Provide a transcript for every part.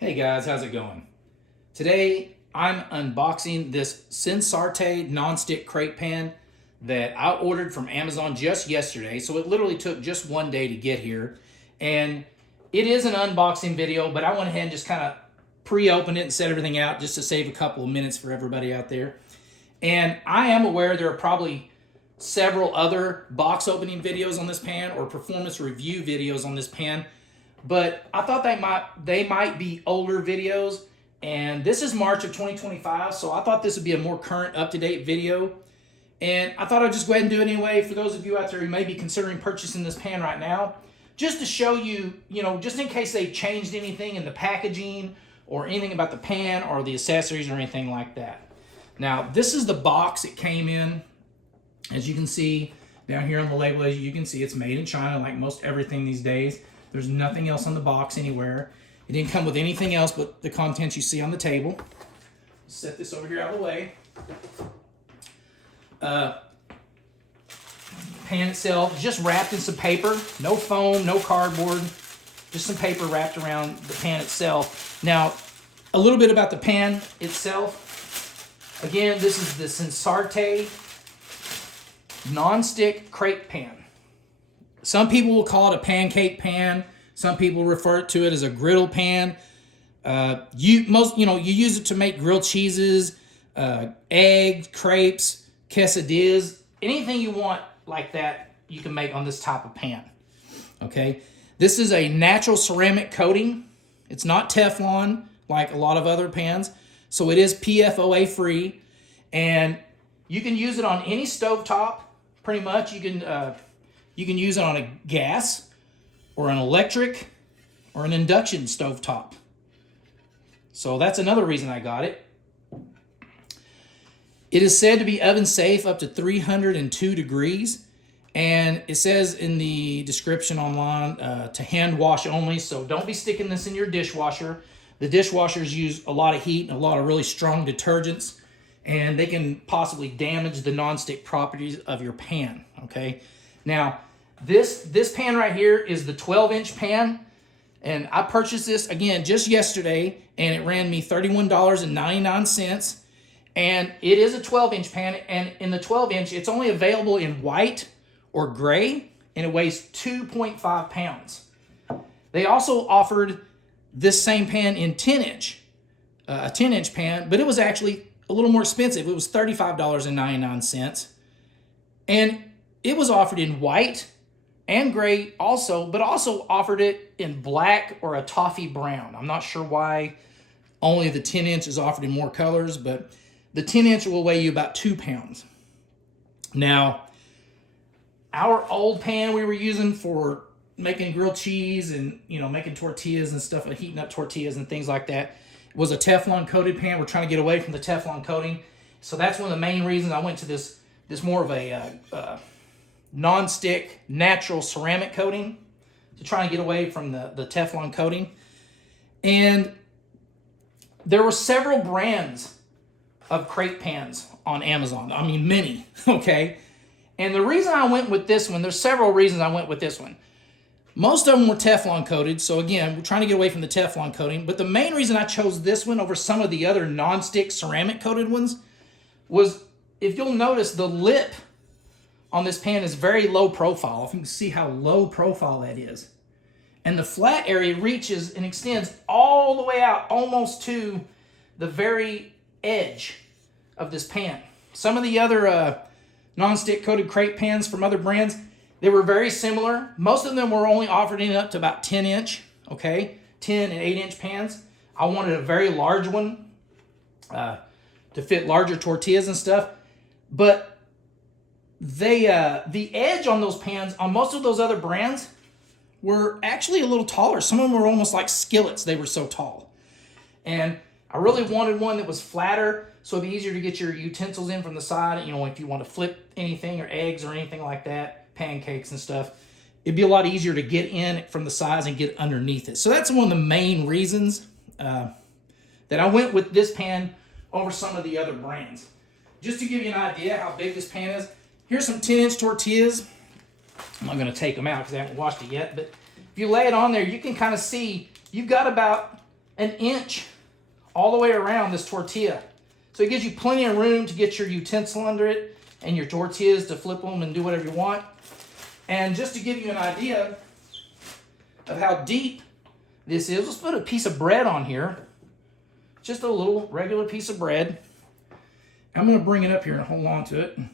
Hey guys, how's it going? Today I'm unboxing this SENSARTE Nonstick Crepe Pan that I ordered from Amazon just yesterday. So it literally took just one day to get here. And it is an unboxing video, but I went ahead and just kind of pre-opened it and set everything out just to save a couple of minutes for everybody out there. And I am aware there are probably several other box opening videos on this pan or performance review videos on this pan, but I thought they might be older videos, and this is March of 2025, so I thought this would be a more current, up-to-date video, and I thought I'd just go ahead and do it anyway for those of you out there who may be considering purchasing this pan right now, just to show you, just in case they changed anything in the packaging or anything about the pan or the accessories or anything like that. Now, this is the box it came in. As you can see down here on the label, as you can see, it's made in China like most everything these days. There's nothing else on the box anywhere. It didn't come with anything else but the contents you see on the table. Set this over here out of the way. Pan itself, just wrapped in some paper. No foam, no cardboard. Just some paper wrapped around the pan itself. Now, a little bit about the pan itself. Again, this is the SENSARTE Nonstick Crepe Pan. Some people will call it a pancake pan. Some people refer to it as a griddle pan. You use it to make grilled cheeses, eggs, crepes, quesadillas, anything you want like that you can make on this type of pan. Okay, this is a natural ceramic coating. It's not Teflon like a lot of other pans, so it is PFOA free, and you can use it on any stovetop. Pretty much, you can use it on a gas or an electric or an induction stovetop. So that's another reason I got it. It is said to be oven safe up to 302 degrees. And it says in the description online to hand wash only. So don't be sticking this in your dishwasher. The dishwashers use a lot of heat and a lot of really strong detergents, and they can possibly damage the nonstick properties of your pan, okay? Now, this pan right here is the 12-inch pan, and I purchased this, again, just yesterday, and it ran me $31.99, and it is a 12-inch pan, and in the 12-inch, it's only available in white or gray, and it weighs 2.5 pounds. They also offered this same pan in 10-inch, a 10-inch pan, but it was actually a little more expensive. It was $35.99, and it was offered in white and gray also, but also offered it in black or a toffee brown. I'm not sure why only the 10-inch is offered in more colors, but the 10-inch will weigh you about 2 pounds. Now, our old pan we were using for making grilled cheese and making tortillas and stuff, like heating up tortillas and things like that, was a Teflon coated pan. We're trying to get away from the Teflon coating, so that's one of the main reasons I went to this more of a non-stick natural ceramic coating, to try and get away from the Teflon coating. And there were several brands of crepe pans on Amazon. I mean, many, okay? And the reason I went with this one, there's several reasons I went with this one. Most of them were Teflon coated, so again, we're trying to get away from the Teflon coating, but the main reason I chose this one over some of the other non-stick ceramic coated ones was, if you'll notice, the lip on this pan is very low profile. If you can see how low profile that is. And the flat area reaches and extends all the way out almost to the very edge of this pan. Some of the other non-stick coated crepe pans from other brands, they were very similar. Most of them were only offered in up to about 10-inch, okay? 10 and 8-inch pans. I wanted a very large one to fit larger tortillas and stuff. But they the edge on those pans, on most of those other brands, were actually a little taller. Some of them were almost like skillets. They were so tall. And I really wanted one that was flatter, so it'd be easier to get your utensils in from the side. If you want to flip anything or eggs or anything like that, pancakes and stuff, it'd be a lot easier to get in from the sides and get underneath it. So that's one of the main reasons that I went with this pan over some of the other brands. Just to give you an idea how big this pan is, here's some 10-inch tortillas. I'm not going to take them out because I haven't washed it yet, but if you lay it on there, you can kind of see you've got about an inch all the way around this tortilla. So it gives you plenty of room to get your utensil under it and your tortillas to flip them and do whatever you want. And just to give you an idea of how deep this is, let's put a piece of bread on here. Just a little regular piece of bread. I'm going to bring it up here and hold on to it. I don't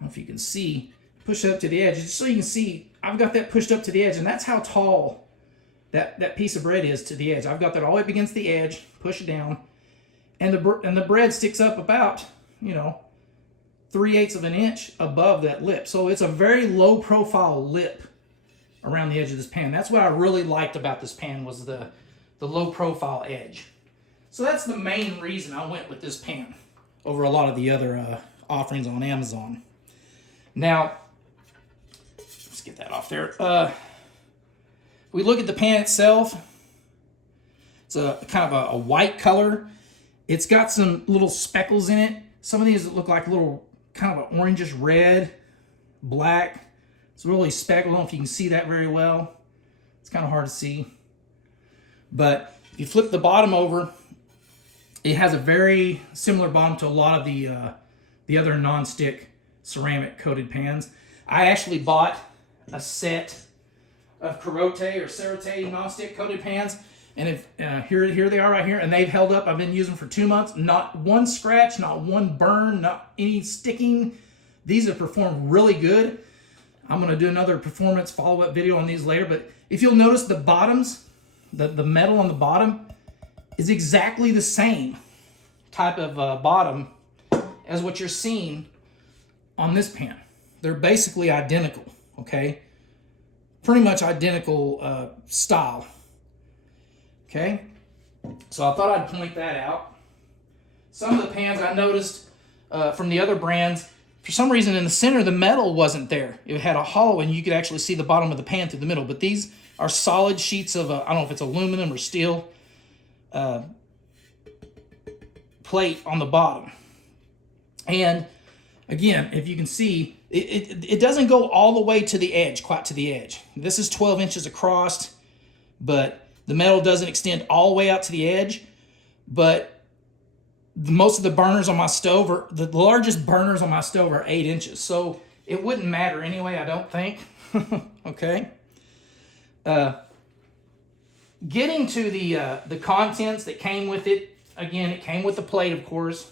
know if you can see. Push it up to the edge. Just so you can see, I've got that pushed up to the edge, and that's how tall that piece of bread is to the edge. I've got that all the way up against the edge, push it down, and the bread sticks up about, 3/8 of an inch above that lip. So it's a very low profile lip around the edge of this pan. That's what I really liked about this pan, was the low profile edge. So that's the main reason I went with this pan over a lot of the other offerings on Amazon. Now, let's get that off there. We look at the pan itself. It's a kind of a white color. It's got some little speckles in it. Some of these look like little kind of an orangish red, black. It's really speckled. I don't know if you can see that very well. It's kind of hard to see. But if you flip the bottom over, it has a very similar bottom to a lot of the other non-stick ceramic coated pans. I actually bought a set of Carote or SENSARTE non-stick coated pans, and if here they are right here, and they've held up. I've been using them for 2 months. Not one scratch, not one burn, not any sticking. These have performed really good. I'm going to do another performance follow-up video on these later, but if you'll notice the bottoms, the metal on the bottom is exactly the same type of bottom as what you're seeing on this pan. They're basically identical, okay? Pretty much identical style, okay? So I thought I'd point that out. Some of the pans I noticed from the other brands, for some reason in the center the metal wasn't there. It had a hollow and you could actually see the bottom of the pan through the middle, but these are solid sheets of, I don't know if it's aluminum or steel, plate on the bottom. And again, if you can see, it doesn't go all the way to the edge, quite to the edge. This is 12 inches across, but the metal doesn't extend all the way out to the edge. But most of the burners on my stove the largest burners on my stove are 8 inches. So it wouldn't matter anyway, I don't think. Okay. Getting to the contents that came with it, again, it came with the plate, of course.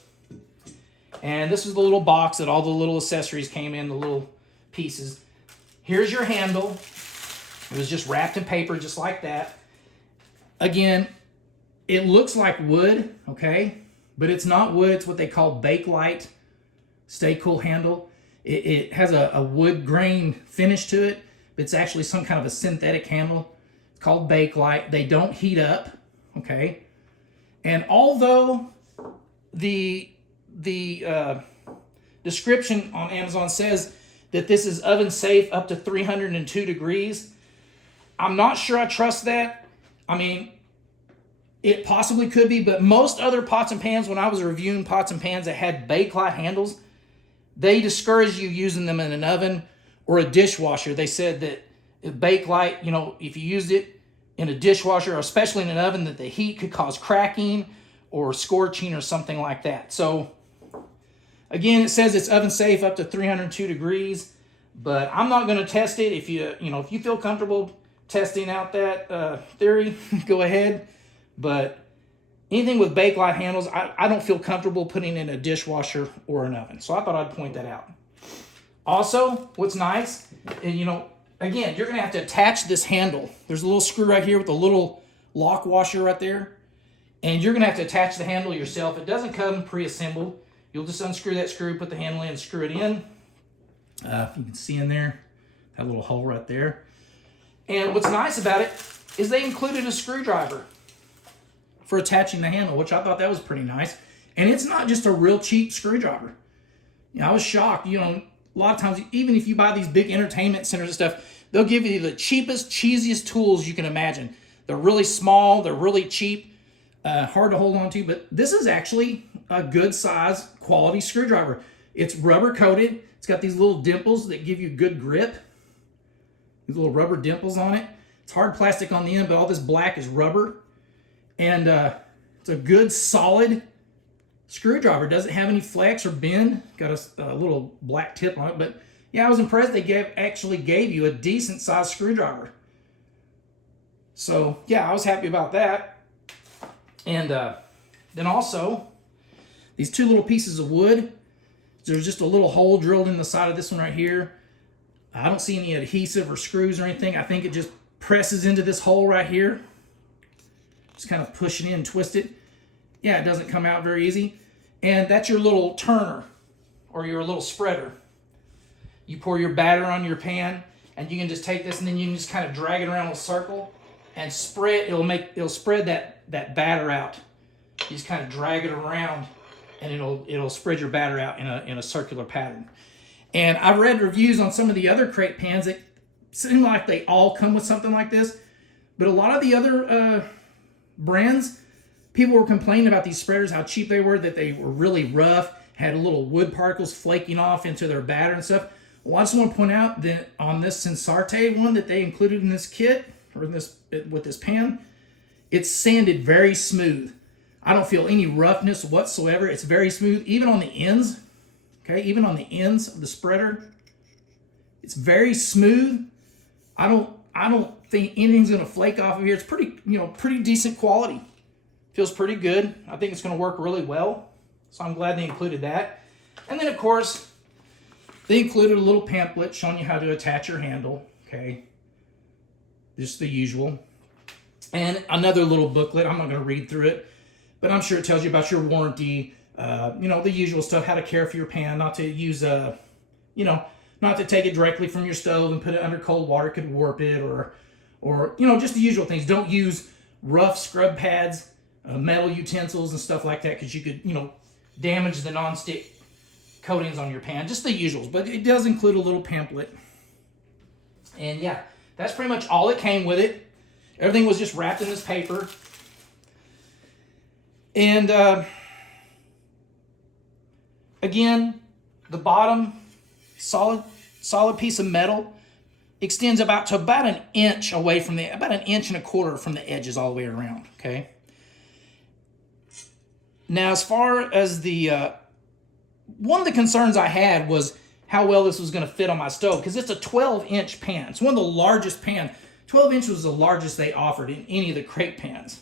And this is the little box that all the little accessories came in, the little pieces. Here's your handle. It was just wrapped in paper, just like that. Again, it looks like wood, okay? But it's not wood. It's what they call Bakelite Stay Cool handle. It has a wood grain finish to it, but it's actually some kind of a synthetic handle. It's called Bakelite. They don't heat up, okay? And although the description on Amazon says that this is oven safe up to 302 degrees, I'm not sure I trust that. I mean, it possibly could be, but most other pots and pans, when I was reviewing pots and pans that had Bakelite handles, they discourage you using them in an oven or a dishwasher. They said that Bakelite, if you used it in a dishwasher, or especially in an oven, that the heat could cause cracking or scorching or something like that. So again, it says it's oven safe up to 302 degrees, but I'm not going to test it. If you feel comfortable testing out that theory, go ahead. But anything with Bakelite handles, I don't feel comfortable putting in a dishwasher or an oven. So I thought I'd point that out. Also, what's nice, again, you're going to have to attach this handle. There's a little screw right here with a little lock washer right there. And you're going to have to attach the handle yourself. It doesn't come pre-assembled. You'll just unscrew that screw, put the handle in, and screw it in. If you can see in there, that little hole right there. And what's nice about it is they included a screwdriver for attaching the handle, which I thought that was pretty nice. And it's not just a real cheap screwdriver. I was shocked. A lot of times, even if you buy these big entertainment centers and stuff, they'll give you the cheapest, cheesiest tools you can imagine. They're really small, they're really cheap, hard to hold on to, but this is actually a good size quality screwdriver. It's rubber coated. It's got these little dimples that give you good grip. These little rubber dimples on it. It's hard plastic on the end, but all this black is rubber. And it's a good solid screwdriver. Doesn't have any flex or bend. Got a little black tip on it. But yeah, I was impressed they actually gave you a decent sized screwdriver. So yeah, I was happy about that. And then also, these two little pieces of wood. There's just a little hole drilled in the side of this one right here. I don't see any adhesive or screws or anything. I think it just presses into this hole right here. Just kind of push it in, twist it. Yeah, it doesn't come out very easy. And that's your little turner or your little spreader. You pour your batter on your pan, and you can just take this and then you can just kind of drag it around in a circle and spread. It'll spread that batter out. You just kind of drag it around, and it'll spread your batter out in a circular pattern. And I've read reviews on some of the other crepe pans that seem like they all come with something like this, but a lot of the other brands, people were complaining about these spreaders, how cheap they were, that they were really rough, had little wood particles flaking off into their batter and stuff. Well, I just want to point out that on this SENSARTE one that they included in this kit, or with this pan, it's sanded very smooth. I don't feel any roughness whatsoever. It's very smooth, even on the ends. Okay, even on the ends of the spreader, it's very smooth. I don't think anything's gonna flake off of here. It's pretty decent quality. Feels pretty good. I think it's gonna work really well. So I'm glad they included that. And then of course, they included a little pamphlet showing you how to attach your handle. Okay, just the usual. And another little booklet. I'm not gonna read through it, but I'm sure it tells you about your warranty. The usual stuff, how to care for your pan, not to use, not to take it directly from your stove and put it under cold water, could warp it, or just the usual things. Don't use rough scrub pads, metal utensils and stuff like that, because you could, damage the nonstick coatings on your pan. Just the usuals, but it does include a little pamphlet. And yeah, that's pretty much all it came with it. Everything was just wrapped in this paper. And, again, the bottom solid piece of metal extends about an inch away from about an inch and a quarter from the edges all the way around. Okay. Now, as far as one of the concerns I had was how well this was going to fit on my stove, because it's a 12-inch pan. It's one of the largest pans. 12 inches was the largest they offered in any of the crepe pans.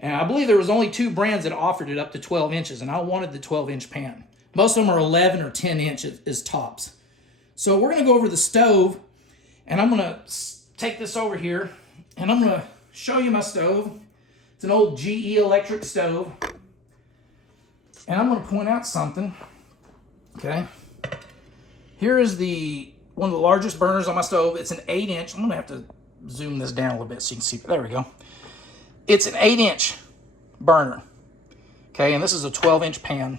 And I believe there was only 2 brands that offered it up to 12 inches, and I wanted the 12-inch pan. Most of them are 11 or 10 inches as tops. So we're going to go over the stove, and I'm going to take this over here, and I'm going to show you my stove. It's an old GE electric stove. And I'm going to point out something. Okay. Here is one of the largest burners on my stove. It's an 8-inch. I'm going to have to zoom this down a little bit so you can see. There we go. It's an 8-inch burner. Okay, and this is a 12-inch pan.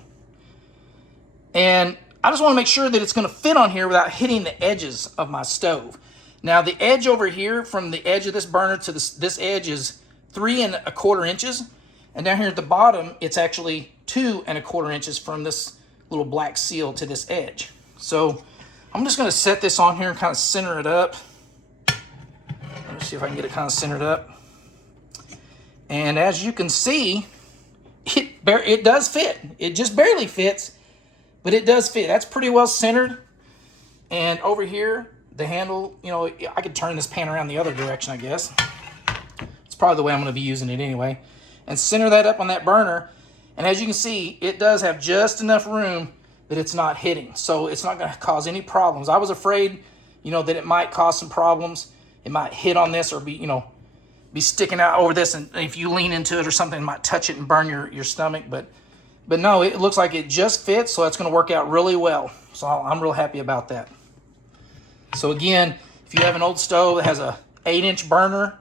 And I just want to make sure that it's going to fit on here without hitting the edges of my stove. Now, the edge over here, from the edge of this burner to this edge, is 3 1/4 inches. And down here at the bottom, it's actually 2 1/4 inches from this little black seal to this edge. So I'm just going to set this on here and kind of center it up. Let's see if I can get it kind of centered up. And as you can see, it does fit. It just barely fits, but it does fit. That's pretty well centered. And over here, the handle, I could turn this pan around the other direction, I guess. It's probably the way I'm going to be using it anyway. And center that up on that burner. And as you can see, it does have just enough room that it's not hitting. So it's not going to cause any problems. I was afraid, that it might cause some problems. It might hit on this or be sticking out over this, and if you lean into it or something, it might touch it and burn your stomach. But no, it looks like it just fits, so that's going to work out really well. So I'm real happy about that. So again, if you have an old stove that has a 8-inch burner,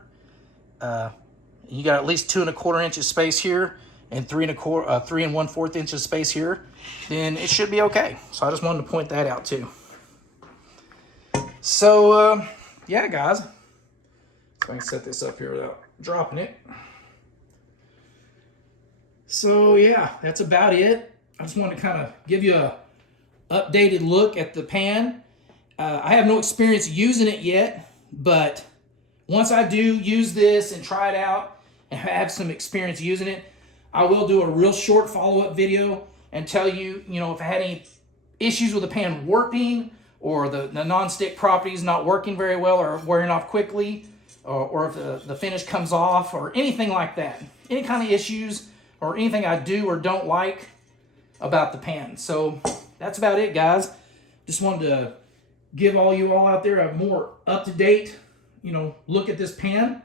you got at least 2 1/4 inches space here and 3 1/4 inches space here, then it should be okay. So I just wanted to point that out too. So yeah, guys. So I can set this up here without dropping it. So yeah, that's about it. I just wanted to kind of give you a updated look at the pan. I have no experience using it yet, but once I do use this and try it out and have some experience using it, I will do a real short follow-up video and tell you, if I had any issues with the pan warping, or the non-stick properties not working very well or wearing off quickly, or if the finish comes off, or anything like that. Any kind of issues or anything I do or don't like about the pan. So that's about it, guys. Just wanted to give all you all out there a more up-to-date, look at this pan.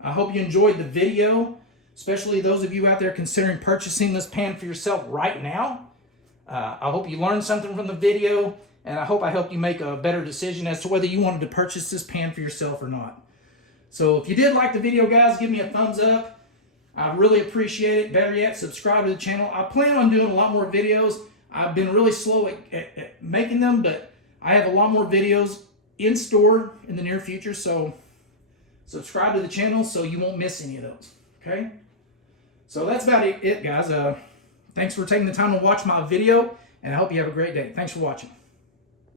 I hope you enjoyed the video, especially those of you out there considering purchasing this pan for yourself right now. I hope you learned something from the video, and I hope I helped you make a better decision as to whether you wanted to purchase this pan for yourself or not. So if you did like the video, guys, give me a thumbs up. I really appreciate it. Better yet, subscribe to the channel. I plan on doing a lot more videos. I've been really slow at making them, but I have a lot more videos in store in the near future, so subscribe to the channel so you won't miss any of those, okay? So that's about it, guys. Thanks for taking the time to watch my video, and I hope you have a great day. Thanks for watching.